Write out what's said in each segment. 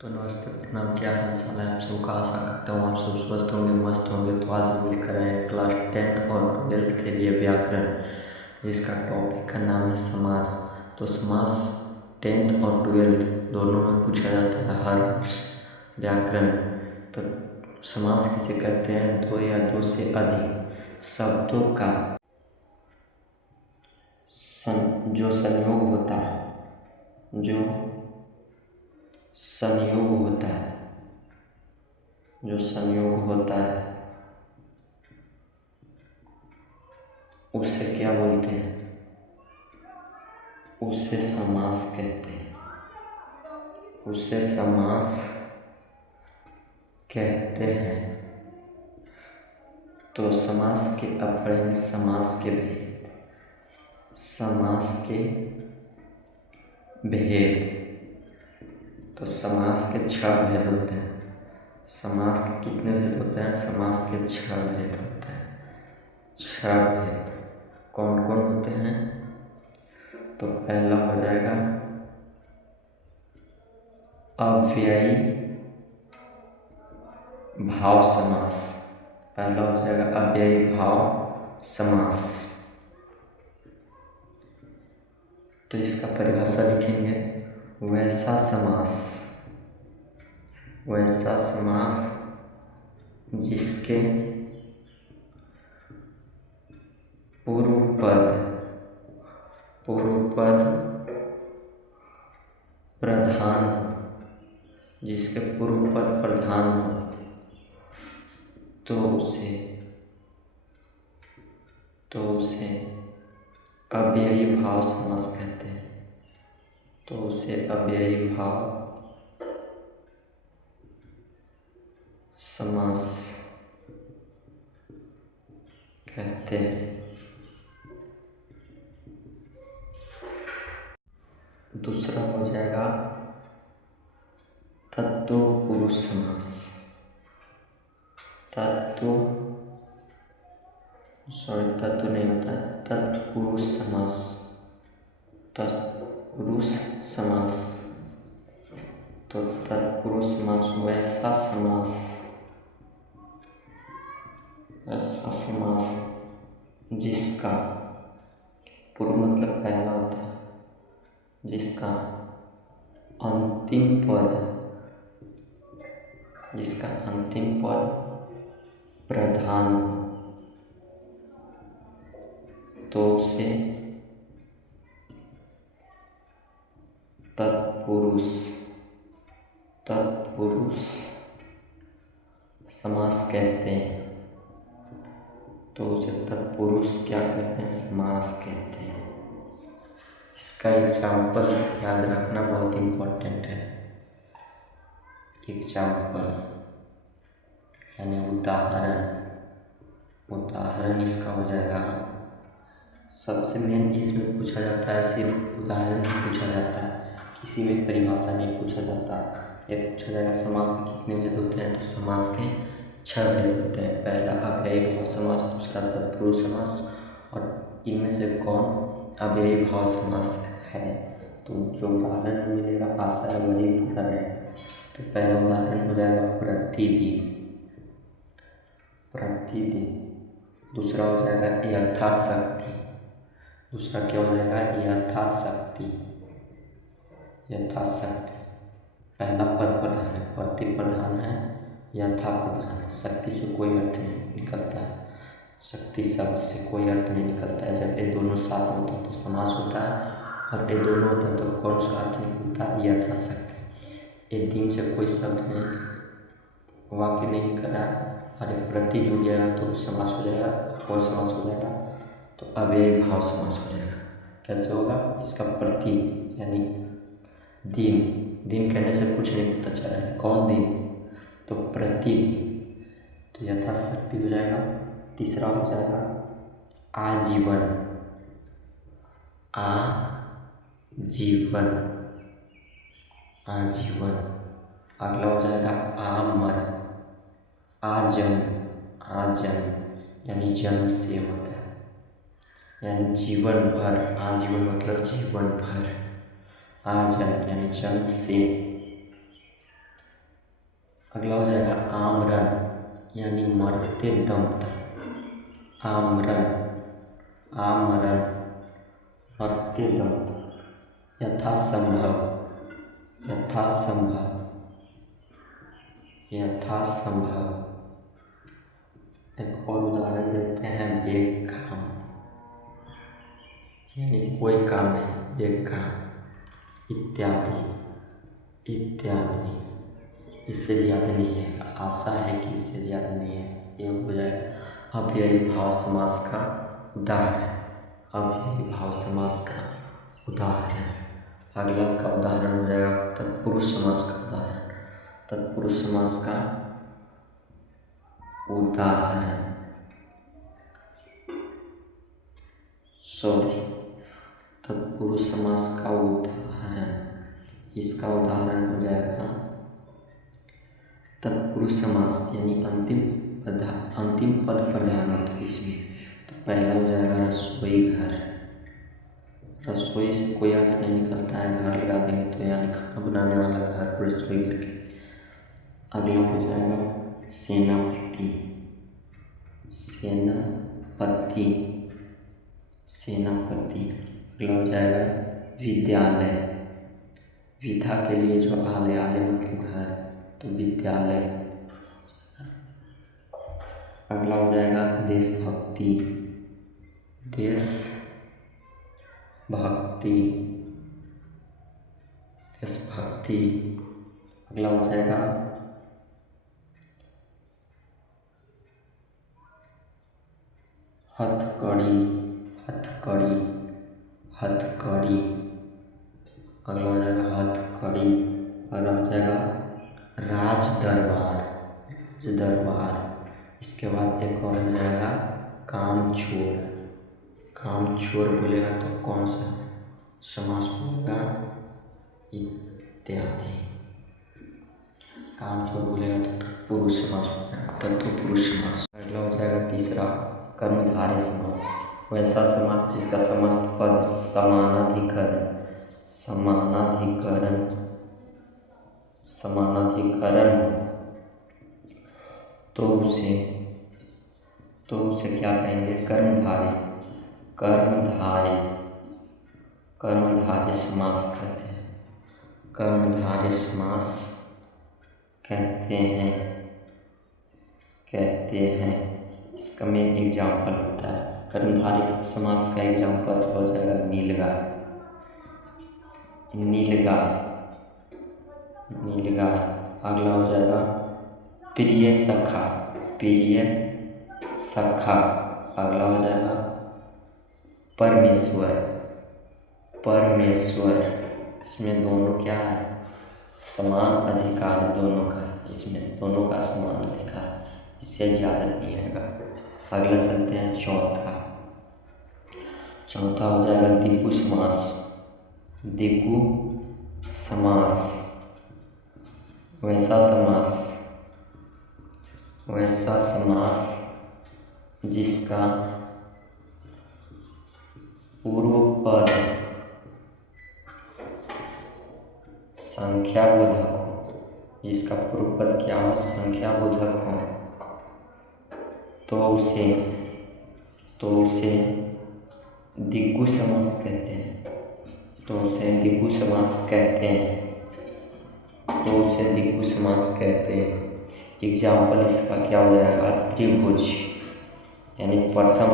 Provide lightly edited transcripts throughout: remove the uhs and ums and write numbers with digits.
तो नमस्ते, प्रणाम। क्या हाल चाल है आप सबका। आशा करता हूँ आप सब स्वस्थ होंगे, मस्त होंगे। तो आज हम लेकर आए हैं क्लास 10th और 12th के लिए व्याकरण, जिसका टॉपिक का नाम है समास। तो समास 10th और 12th दोनों में पूछा जाता है हर वर्ष व्याकरण। तो समास किसे कहते हैं? दो या दो से अधिक शब्दों का जो संयोग होता है, जो संयोग होता है, जो संयोग होता है उसे क्या बोलते हैं? उसे समास कहते हैं। उसे समास कहते हैं। तो समास के अब पढ़ेंगे समास के भेद। समास के भेद। तो समास के 6 भेद होते हैं। समास के कितने भेद होते हैं? समास के 6 भेद होते हैं। 6 भेद कौन कौन होते हैं? तो पहला हो जाएगा अव्ययी भाव समास। पहला हो जाएगा अव्ययी भाव समास। तो इसका परिभाषा लिखेंगे, वैसा समास, वैसा समास जिसके पूर्व पद प्रधान हो, जिसके पूर्व पद प्रधान हो, तो उसे अव्ययी भाव समास कहते हैं। तो उसे अव्ययी भाव समास कहते हैं। दूसरा हो जाएगा तत्पुरुष समास। तत्पुरुष नहीं होता है, तत्पुरुष समास। तत्पुरुष समास। तो तत्पुरुष समास वैसा समास जिसका पूर्व मतलब पहला होता है, जिसका अंतिम पद प्रधान हो, तो उसे तत्पुरुष समास कहते हैं। तो उसे तत्पुरुष क्या कहते हैं? समास कहते हैं। इसका एग्जाम्पल याद रखना बहुत इम्पोर्टेंट है। एग्जाम्पल यानी उदाहरण इसका हो जाएगा। सबसे मेन इसमें पूछा जाता है, सिर्फ उदाहरण ही पूछा जाता है, किसी में परिभाषा नहीं पूछा जाता। ये पूछा जाएगा समास के कितने भेद होते हैं? तो समास के 6 भेद होते हैं। पहला अव्ययी भाव समास, दूसरा तत्पुरुष समास, और इनमें से कौन अव्ययी भाव समास है? तो जो उदाहरण मिलेगा आशा है वही पूरा रहेगा। तो पहला उदाहरण हो जाएगा प्रतिदिन। दूसरा हो जाएगा यथाशक्ति। दूसरा क्या हो जाएगा? यथाशक्ति। पहला पद प्रधान है, प्रति प्रधान है, यथा प्रधान है। शक्ति से कोई अर्थ नहीं निकलता है, शक्ति शब्द से कोई अर्थ नहीं निकलता है। जब ये दोनों साथ होते हैं तो समास होता है, और ये दोनों होते हैं तो कौन सा अर्थ निकलता है? यथाशक्ति। ये दिन से कोई शब्द नहीं, वाक्य नहीं निकल रहा है, और प्रति जुड़ जाएगा तो समास हो जाएगा। कौन समास हो जाएगा? तो अव्ययी भाव समास हो जाएगा। कैसे होगा? इसका प्रति यानी दिन कहने से कुछ नहीं पता चल रहा है, कौन दिन? तो प्रतिदिन। तो यथाशक्ति हो जाएगा। तीसरा हो जाएगा आजीवन। अगला हो जाएगा आमर। आजन्म यानी जन्म से होता है, यानी जीवन भर। आजीवन मतलब जीवन भर। आजन्म यानी जन्म से। अगला हो जाएगा आमरण यानी मरते दम तक। आमरण, आमरण, मरते दम तक। यथासंभव, यथासंभव, यथासंभव। एक और उदाहरण देते हैं, बेकाम यानी कोई काम नहीं, बेकाम। इत्यादि, इत्यादि। इससे ज़्यादा नहीं है, आशा है कि इससे ज़्यादा नहीं है, ये हो जाएगा अव्ययी भाव समास का उदाहरण। अव्ययी भाव समास का उदाहरण। अगला का उदाहरण हो जाएगा तत्पुरुष समास का उदाहरण। तत्पुरुष समास का उदाहरण, सॉरी, तत्पुरुष समास का उदाहरण। इसका उदाहरण हो जाएगा तत्पुरुष समास यानी अंतिम पद प्रधान होता है इसमें। तो पहला हो जाएगा रसोई घर। रसोई से कोई अर्थ नहीं निकलता है, घर लगा देंगे तो यानी खाना बनाने वाला घर को रसोई घर के। अगला हो जाएगा सेनापति। सेनापति, सेनापति। अगला हो जाएगा विद्यालय। विधा के लिए जो आले, आले मतलब घर, तो विद्यालय। अगला हो जाएगा देशभक्ति। देशभक्ति, देशभक्ति। अगला हो जाएगा हथकड़ी। हथकड़ी, हथकड़ी। अगला हो जाएगा हथकड़ी। अगला हो जाएगा राज दरबार। राज दरबार। इसके बाद एक और हो जाएगा कामचोर। कामचोर बोलेगा तो कौन सा समास होगा? इत्यादि। कामचोर बोलेगा तो तत्पुरुष समास हो जाएगा, तत्पुरुष समास। अगला हो जाएगा तीसरा कर्मधारय समास। वैसा समास जिसका समस्त पद समानाधिकरण, समानाधिकरण, समानाधिकरण हो, तो उसे क्या कहेंगे? कर्मधारय। कर्मधारय, कर्मधारय समास कहते हैं। कर्मधारय समास कहते हैं। इसका मेन एग्जाम्पल होता है, कर्मधारय समास का एग्जाम्पल हो जाएगा नीलगाय। नीलगाय, नीलगाय। अगला हो जाएगा प्रिय सखा। प्रिय सखा। अगला हो जाएगा परमेश्वर। परमेश्वर। इसमें दोनों क्या है? समान अधिकार दोनों का, इसमें दोनों का समान अधिकार, इससे ज़्यादा नहीं आएगा। अगला चलते हैं चौथा। चौथा हो जाएगा द्विगु समास। द्विगु समास। वैसा समास, वैसा समास जिसका पूर्व पद संख्याबोधक हो। जिसका पूर्व पद क्या हो? संख्याबोधक हो, तो उसे द्विगु समास कहते हैं। तो उसे द्विगु समास कहते हैं। तो उसे द्विगु समास कहते हैं। एग्जाम्पल इसका क्या हो जाएगा? त्रिभुज, यानी प्रथम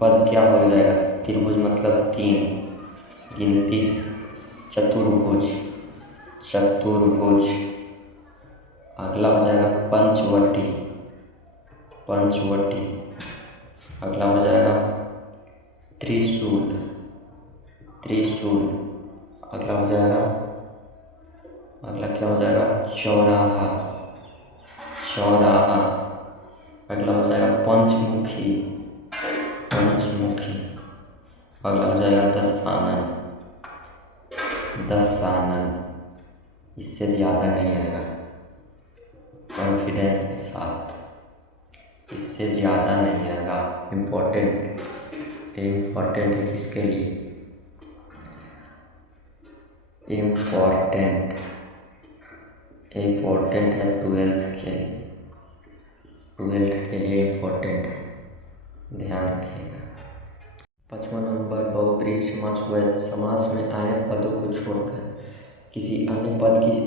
पद क्या हो जाएगा? त्रिभुज मतलब 3, गिनती। चतुर्भुज, चतुर्भुज। अगला हो जाएगा पंचवटी। पंचवटी। अगला हो जाएगा त्रिशूल। त्रिशूल। अगला हो जाएगा, अगला क्या हो जाएगा? चौराहा। चौराहा। अगला हो जाएगा पंचमुखी। पंचमुखी। अगला हो जाएगा दशानन। दशानन। इससे ज़्यादा नहीं आएगा, कॉन्फिडेंस के साथ, इससे ज़्यादा नहीं आएगा। इम्पोर्टेंट है किसके लिए? इम्पोर्टेंट इम्पोर्टेंट है ट्वेल्थ के लिए इम्पोर्टेंट है, ध्यान रखिएगा। 5वां नंबर बहुब्रीहि समास हुआ। समास में आए पदों को छोड़कर किसी अन्य पद की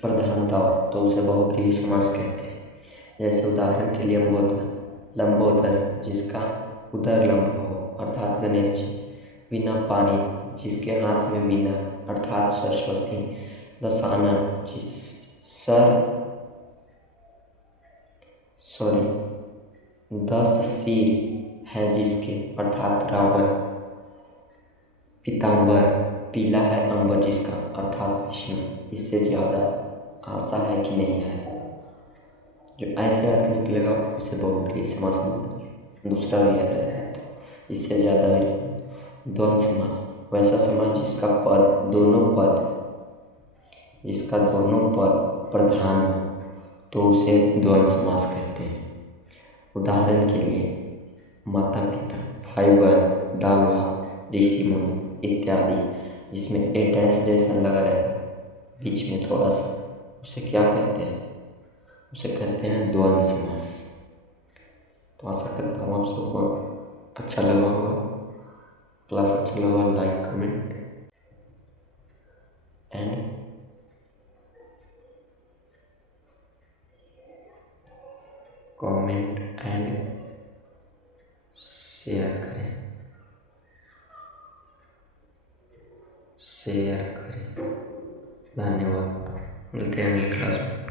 प्रधानता हो तो उसे बहुब्रीहि समास कहते हैं। जैसे उदाहरण के लिए लंबोदर जिसका उदर लंब हो अर्थात गणेश जी, वीणा पानी जिसके हाथ में वीणा अर्थात सरस्वती, दशानन दस सिर है जिसके अर्थात रावण, पीताम्बर पीला है अंबर जिसका अर्थात विष्णु। इससे ज़्यादा आशा है कि नहीं है, जो ऐसे अर्थ निकलेगा उसे बहुब्रीहि समास बोलते। दूसरा भी याद रहता है तो इससे ज़्यादा भी द्वंद्व समास, वैसा समास जिसका दोनों पद प्रधान हो तो उसे द्वंद्व समास कहते हैं। उदाहरण के लिए माता पिता, भाई बहन, दाल भात, ऋषि मुनि इत्यादि, जिसमें ए डैश जैसा लगा रहेगा बीच में थोड़ा सा, उसे क्या कहते हैं? उसे कहते हैं द्वंद्व समास। तो आशा करता हूँ आप सबको अच्छा लगा होगा। क्लास अच्छा लगा लाइक कमेंट एंड शेयर करें। धन्यवाद। मिलते हैं अगली क्लास में।